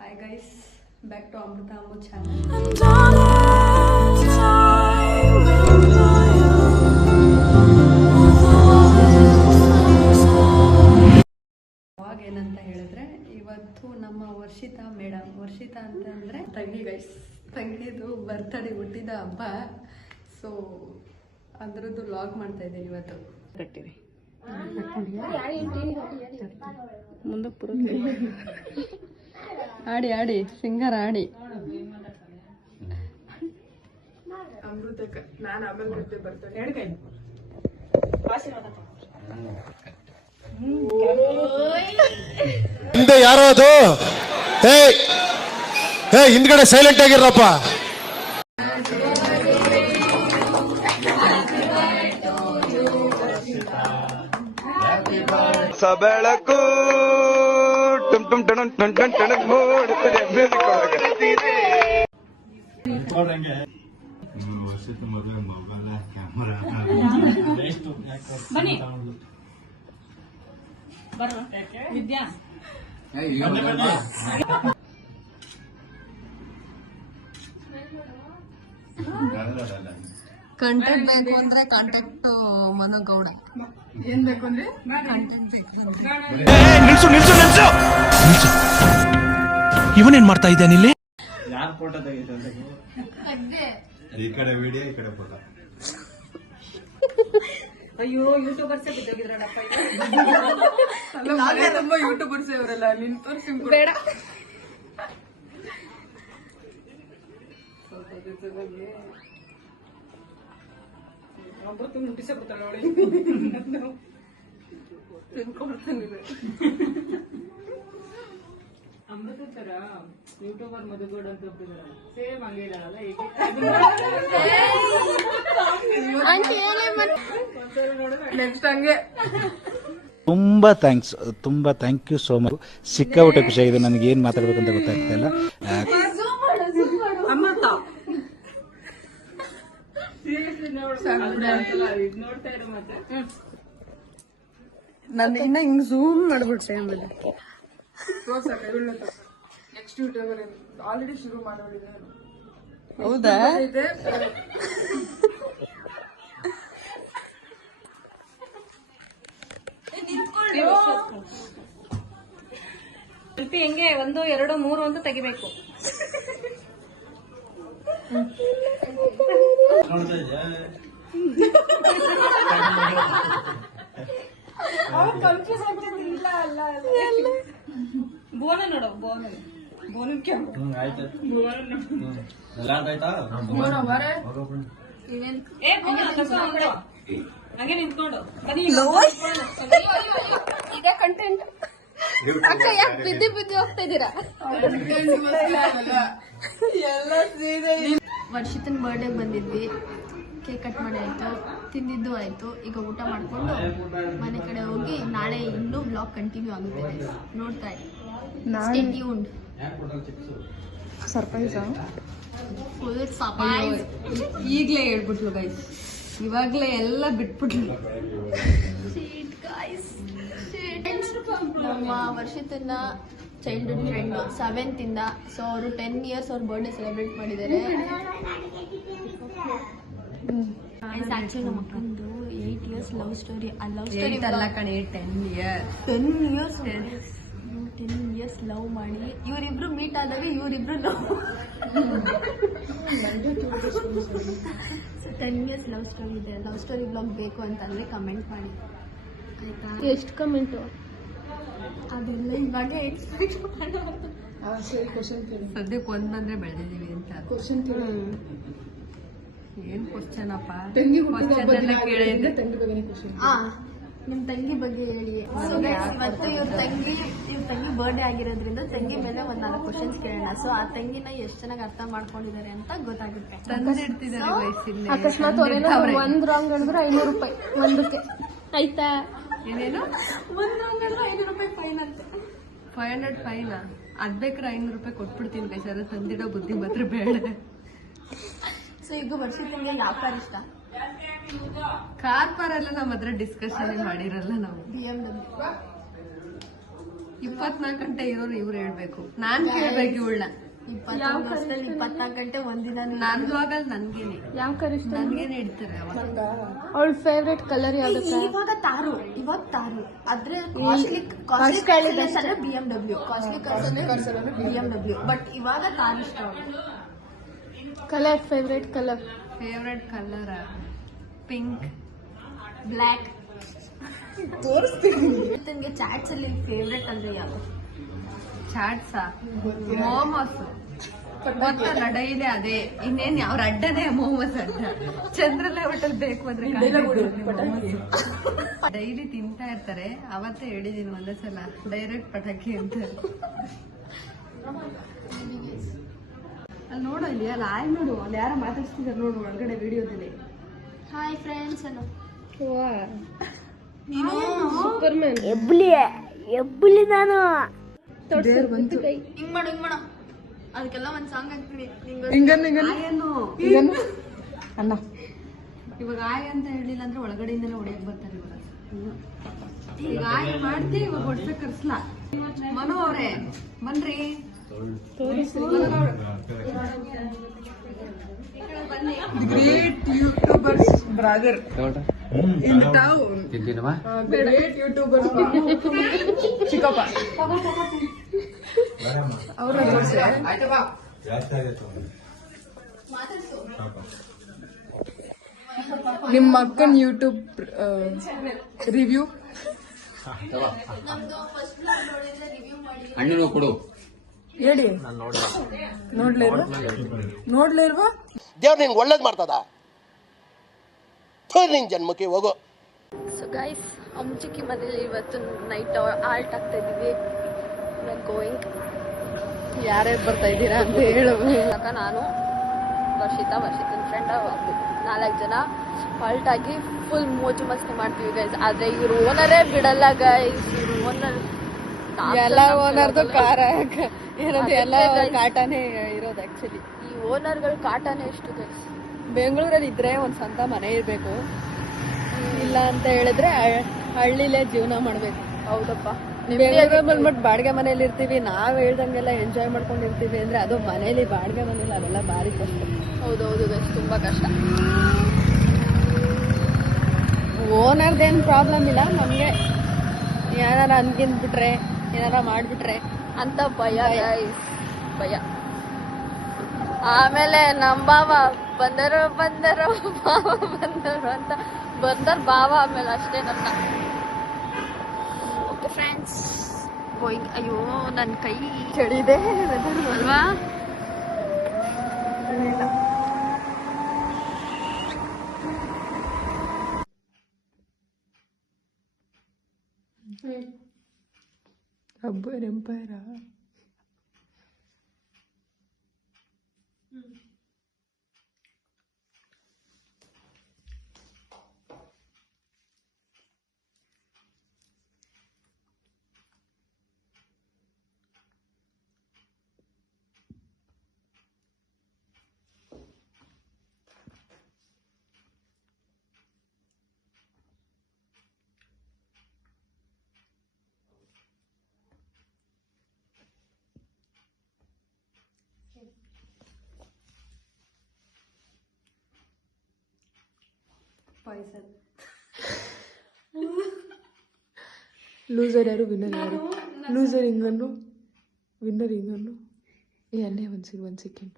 Hi guys, back to Amrita Ammu channel. ಅವಾಗ ಏನಂತ ಹೇಳಿದ್ರೆ ಇವತ್ತು ನಮ್ಮ ವರ್ಷಿತಾ ಮೇಡಮ್, ವರ್ಷಿತಾ ಅಂತ ಅಂದರೆ ತಂಗಿ ಗೈಸ್, ತಂಗಿದು ಬರ್ತಡೇ ಹುಟ್ಟಿದ ಹಬ್ಬ. ಸೊ ಅದರದ್ದು ಲಾಗ್ ಮಾಡ್ತಾ ಇದ್ದೀನಿ ಇವತ್ತು. ಕಟ್ಟಿರಿ ಮುಂದೆ ಪುರ ಆಡಿ ಆಡಿ ಸಿಂಗರ್ ಆಡಿ. ಅಮೃತಕ್ಕೆ ನಾನು ಆಮೇಲೆ ಕಟ್ಟಿ ಬರ್ತೇನೆ. ಹೇಳಿ ಕೈ ಹಿಂದೆ ಯಾರೋ ಅದು ಹಿಂದ್ಗಡೆ ಸೈಲೆಂಟ್ ಆಗಿರಪ್ಪ. ಬೆಳಕು ಟುಮ್ ಟುಮ್ ಟಣಕ್ ಟಣಕ್ ಟಣಕ್ ಮೂಡುತ್ತದೆ ಮ್ಯೂಸಿಕ್ ಒಳಗೆ. ವರ್ಷದ ಮದುವೆ ಮೊಬೈಲ್ ಕ್ಯಾಮರಾ ಬನ್ನಿ ವಿದ್ಯಾ ಕಂಟೆಂಟ್ ಬೇಕು ಅಂದ್ರೆ ಕಾಂಟ್ಯಾಕ್ಟ್ ಮನೋಗೌಡ. ಏನ್ ಬೇಕು ಅಂದ್ರೆ ಕಂಟೆಂಟ್ ಬೇಕು. ನಿಲ್ಸು ನಿಲ್ಸು ನಿಲ್ಸು ನಿಲ್ಸು. ಇವನೇನ್ ಮಾಡ್ತಾ ಇದ್ದಾನೆ ಇಲ್ಲಿ? ಯಾರು ಫೋಟೋ ತೆಗಿತಾರೆ? ಈ ಕಡೆ ವಿಡಿಯೋ, ಈ ಕಡೆ ಫೋಟೋ. ಅಯ್ಯೋ ಯೂಟ್ಯೂಬರ್ಸ್ ಬಿದ್ದೋಗಿದ್ರಪ್ಪ. ತುಂಬಾ ಯೂಟ್ಯೂಬರ್ಸ್ ಇವರೆಲ್ಲ. ನಿನ್ ತೋರಿಸಿ ಬೇಡ. ಅಮೃತ ಮುಟ್ಟಿಸೇ ಬಿಡ್ತಾಳೆ ಅವಳಿಗೆ. ಅಮೃತ ತರ ಯೂಟ್ಯೂಬರ್ ಮಧುಗೌಡ ಅಂತ ಒಪ್ಪಿದಾರೆ. ಸೇಮ್ ಹಂಗೆ ಇದಾರಲ್ಲ ಈಗ. ನೆಕ್ಸ್ಟ್ ಹಂಗೆ. ತುಂಬಾ ಥ್ಯಾಂಕ್ಸ್, ತುಂಬಾ ಥ್ಯಾಂಕ್ ಯು ಸೋ ಮಚ್. ಸಿಕ್ಕಾಪಟ್ಟೆ ಖುಷಿಯಾಗಿದೆ. ನನಗೆ ಏನ್ ಮಾತಾಡ್ಬೇಕಂತ ಗೊತ್ತಾಗ್ತಾ ಇಲ್ಲ. ಅಮೃತ ನಾನು ಇನ್ನ ಹಿಂಗ್ ಝೂಮ್ ಮಾಡ್ಬಿಟ್ಟೆ. ಆಮೇಲೆ ನೆಕ್ಸ್ಟ್ ಯೂಟ್ಯೂಬರ್ ಆಲ್ರೆಡಿ ಶುರು ಮಾಡೋಳಿದೆ. ಹೌದಾ? ಹೆಂಗೆ 1 2 3 ಅಂತ ತೆಗಿಬೇಕು. ಬೋನ ನೋಡು, ಬೋನ ಹಂಗೆ ನಿಂತ್ಕೊಂಡು ಈಗ ಕಂಟೆಂಟ್ ಅಕ್ಕ ಯಾಕೆ ಬಿದ್ದು ಬಿದ್ದು ಹೋಗ್ತಾ ಇದ್ದೀರಾ? ವರ್ಷಿತನ ಬರ್ಡೇ ಬಂದಿದ್ವಿ. ಕೇಕ್ ಕಟ್ ಮಾಡಿ ಆಯ್ತು, ತಿಂದಿದ್ದು ಆಯ್ತು. ಈಗ ಊಟ ಮಾಡ್ಕೊಂಡು ಮನೆ ಕಡೆ ಹೋಗಿ ನಾಳೆ ಇನ್ನೂ ವ್ಲಾಗ್ ಕಂಟಿನ್ಯೂ ಆಗುತ್ತೆ. ನೋಡ್ತಾ ಇದ್ದೀನಿ. Surprise full surprise. ಈಗಲೇ ಹೇಳ್ಬಿಟ್ಲು ಗೈಸ್, ಇವಾಗಲೇ ಎಲ್ಲ ಬಿಟ್ಬಿಟ್ಲು. ನಮ್ಮ ವರ್ಷಿತನ ಚೈಲ್ಡ್ಹುಡ್ ಫ್ರೆಂಡ್ 7th ಇಂದ. ಸೊ ಅವರು 10 years ಅವ್ರ ಬರ್ಡೇ ಸೆಲೆಬ್ರೇಟ್ ಮಾಡಿದ್ದಾರೆ. ಆಕ್ಚುಲಿ ನಮ್ಮ ಅಕ್ಕಂದು 8 years ಲವ್ ಸ್ಟೋರಿ. ಆ ಲವ್ ಸ್ಟೋರಿ ಅಲ್ಲ ಕಣೆ, 10 years ಲವ್ ಮಾಡಿ ಇವರಿಬ್ರು ಮೀಟ್ ಆದಾಗ ಇವರಿಬ್ರು ಲವ್. 10 years ಲವ್ ಸ್ಟೋರಿ ಇದೆ. ಲವ್ ಸ್ಟೋರಿ ಬ್ಲಾಗ್ ಬೇಕು ಅಂತಂದ್ರೆ ಕಮೆಂಟ್ ಮಾಡಿ ಆಯ್ತಾ? ಎಷ್ಟು ಕಮೆಂಟು? ಅದೆಲ್ಲ ಇವಾಗ ಎಕ್ಸ್ಪೆಕ್ಟ್ ಮಾಡಬಾರ್ದು. ಸದ್ಯಕ್ಕೆ ಒಂದಂದ್ರೆ ಬೆಳೆದಿದ್ದೀವಿ ಅಂತ. ಕ್ವಶನ್ ಏನ್ ಕ್ವಶನ್ ಅಪ್ಪ? ನಿಮ್ ತಂಗಿ ಬಗ್ಗೆ ಹೇಳಿ. ಇವತ್ತು ಇವ್ರ ತಂಗಿ ಬರ್ಡೇ ಆಗಿರೋದ್ರಿಂದ ತಂಗಿ ಮೇಲೆ 4 ಕ್ವಶನ್ಸ್ ಕೇಳೋಣ. ಸೊ ಆ ತಂಗಿನ ಎಷ್ಟು ಚೆನ್ನಾಗಿ ಅರ್ಥ ಮಾಡ್ಕೊಂಡಿದ್ದಾರೆ ಅಂತ ಗೊತ್ತಾಗುತ್ತೆ. ಅಕಸ್ಮಾತ್ ಒಂದ್ ರಾಂಗ್ ಹೇಳಿದ್ರೆ 500 ರೂಪಾಯಿ ಒಂದಕ್ಕೆ. ಆಯ್ತಾ? ಏನೇನು 1 ರಾಂಗ್ ಹೇಳಿದ್ರೆ 500 ರೂಪಾಯಿ ಫೈನ್ ಅಂತೆ. 500 ಫೈನಾ? ಅದ್ ಬೇಕಾದ್ರೆ 500 ರೂಪಾಯಿ ಕೊಟ್ಬಿಡ್ತೀನಿ ಕೈಸಾರ. ತಂದಿಡೋ ಬುದ್ಧಿ ಮಾತ್ರ ಬೇಡ. ಸೊ ಈಗ ವರ್ಷಿತಂಗೆ ಯಾವ ಕಾರ್ ಇಷ್ಟ? ಕಾರ್ ಪಾರ್ ಎಲ್ಲ ನಮ್ಮ ಹತ್ರ ಡಿಸ್ಕಷನ್ ಮಾಡಿರಲ್ಲ ನಾವು. BMW 24 ಗಂಟೆ ಇರೋರು ಇವ್ರು ಹೇಳ್ಬೇಕು. ನಾನ್ ಕೇಳ್ಬೇಕು ಇವಳನ್ನ. 24 ವರ್ಷದಲ್ಲಿ 24 ಗಂಟೆ ಒಂದಿನ ನಂದು ಆಗಲ್ಲ ನನ್ಗೇನೆ. ಯಾವ ಕಲರ್ ಇಷ್ಟ? ನನ್ಗೇನೆ ಇಡ್ತಾರೆ ಅವಾಗ. ಅವಳ ಫೇವ್ರೆಟ್ ಕಲರ್ ಯಾವ್ದು? ಇವಾಗ ತಾರು ಆದ್ರೆ BMW BMW, ಬಟ್ ಇವಾಗ ತಾರು ಇಷ್ಟ. Colour favourite colour? Favourite colour pink, black. ತನ್ಗೆ ಚಾಟ್ಸ್ ಅಲ್ಲಿ ಫೇವ್ರೆಟ್ ಅಂದ್ರೆ ಯಾವುದು? ಚಾಟ್ಸಾ, ಮೋಮೋಸ್ ಗೊತ್ತಲ್ಲ, ಡೈಲಿ ಅದೇ. ಇನ್ನೇನ್ ಅವ್ರ ಅಡ್ಡನೇ ಮೋಮೋಸ್ ಅಡ್ಡ. ಚಂದ್ರಲ್ಲೇ ಹೋಟೆಲ್ ಬೇಕು ಅಂದ್ರೆ ಡೈಲಿ ತಿಂತಾ ಇರ್ತಾರೆ. ಅವತ್ತೇ ಹೇಳಿದೀನಿ ಒಂದೇ ಸಲ, ಡೈರೆಕ್ಟ್ ಪಟಾಕಿ ಅಂತ. ಅಲ್ಲಿ ನೋಡು, ಇಲ್ಲಿ ಅಲ್ಲಿ ಆಯ್ ನೋಡು, ಅಲ್ಲಿ ಯಾರ ಮಾತಾಡ್ತಿದ್ದಾರೆ ನೋಡು ಒಳಗಡೆ ವಿಡಿಯೋದಲ್ಲಿ. ಹಾಯ್ ಫ್ರೆಂಡ್ಸ್ ಅನ್ನೋ. ಸೂಪರ್ಮ್ಯಾನ್. ಹಿಂಗ್ ಮಾಡು ಅದಕ್ಕೆಲ್ಲ ಒಂದ್ ಸಾಂಗ್ ಹಾಕ್ತೀನಿ. ಅಣ್ಣ ಇವಾಗ ಆಯ್ ಅಂತ ಹೇಳಿಲ್ಲ ಅಂದ್ರೆ ಒಳಗಡೆಯಿಂದಲೇ ಹೊಡೆಯಕ್ ಬರ್ತಾರೆ. ಈಗ ಆಯ್ ಮಾಡ್ತಿ, ಇವಾಗ ಹೊಡ್ಸಕ್ ಕರ್ಸ್ಲಾ. ಮನು ಅವ್ರೆ ಬನ್ರಿ. Great YouTubers brother in town. Great YouTubers ಚಿಕ್ಕಪ್ಪ ಅವ್ರ ನಿಮ್ಮ ಅಕ್ಕನ ಯೂಟ್ಯೂಬ್ ರಿವ್ಯೂ ಹಣ್ಣು ಕೊಡು ಹೇಳಿ. ನೋಡ್ಲೇ ಇಲ್ವಾ? ದೇವ್ರು ನಿನ್ಗೆ ಒಳ್ಳೇದು ಮಾಡ್ತದ. ನಿನ್ ಜನ್ಮಕ್ಕೆ ಹೋಗೋ. ಸೊ ಗೈಸ್, ಅಮ್ಮಚಿಕ್ಕಿ ಮನೇಲಿ ಇವತ್ತು ನೈಟ್ ಆಲ್ಟ್ ಆಗ್ತಾ ಇದೀವಿ. ಗೋಯಿಂಗ್. ಯಾರ್ಯಾರು ಬರ್ತಾ ಇದ್ದೀರಾ ಅಂತ ಹೇಳು. ನಾನು ವರ್ಷಿತನ ಫ್ರೆಂಡ್ 4 ಜನ ಹಾಲ್ಟ್ ಆಗಿ ಫುಲ್ ಮೋಜು ಮಸ್ತಿ ಮಾಡ್ತೀವಿ ಗೈಸ್. ಆದ್ರೆ ಇವ್ರು ಓನರೇ ಬಿಡಲ್ಲ ಗೈಸ್. ಎಲ್ಲ ಓನರ್ದು ಕಾರ ಏನಂದ್ರೆ ಎಲ್ಲ ಕಾಟನೇ ಇರೋದು. ಆಕ್ಚುಲಿ ಈ ಓನರ್ಗಳ ಕಾಟನೇ ಎಷ್ಟು ಗೈಸ್. ಬೆಂಗಳೂರಲ್ಲಿ ಇದ್ರೆ ಒಂದ್ ಸ್ವಂತ ಮನೆ ಇರ್ಬೇಕು, ಇಲ್ಲ ಅಂತ ಹೇಳಿದ್ರೆ ಹಳ್ಳಿಲೇ ಜೀವನ ಮಾಡ್ಬೇಕು. ಹೌದಪ್ಪ. ಬೆಂಗಳೂರಲ್ಲಿ ಬಂದ್ಬಿಟ್ಟು ಬಾಡಿಗೆ ಮನೇಲಿ ಇರ್ತೀವಿ, ನಾವ್ ಹೇಳ್ದಂಗೆಲ್ಲ ಎಂಜಾಯ್ ಮಾಡ್ಕೊಂಡಿರ್ತೀವಿ ಅಂದ್ರೆ ಅದು ಮನೇಲಿ ಬಾಡಿಗೆ ಮನೇಲಿ ಅದೆಲ್ಲ ಭಾರಿ ಕಷ್ಟ. ಹೌದೌದು ಗೈಸ್, ತುಂಬಾ ಕಷ್ಟ. ಓನರ್ದೇನು ಪ್ರಾಬ್ಲಮ್ ಇಲ್ಲ, ನಮಗೆ ಏನಾರ ಅನ್ಗಿಂದ್ಬಿಟ್ರೆ ಏನಾರ ಮಾಡ್ಬಿಟ್ರೆ ಅಂತ ಭಯ ಗೈಸ್, ಭಯ. ಆಮೇಲೆ ನಮ್ಮ ಬಾವ ಬಂದರು ಬಾವ ಬಂದರು ಅಂತ ಬಾವ. ಆಮೇಲೆ ಅಷ್ಟೇ ನನ್ನ. Okay friends, going. ಅಯ್ಯೋ ನನ್ನ ಕೈ ಚಳಿದೆ ಅಲ್ವಾ? Rubber Empire. ಲೂಸರ್ ಯಾರು, ವಿನ್ನರ್ ಯಾರು? ಲೂಸರ್ ಹಿಂಗನ್ನು, ವಿನ್ನರ್ ಹಿಂಗನ್ನು. ಏ ಅಲ್ಲೇ ಒಂದು ಸೆಕೆಂಡ್.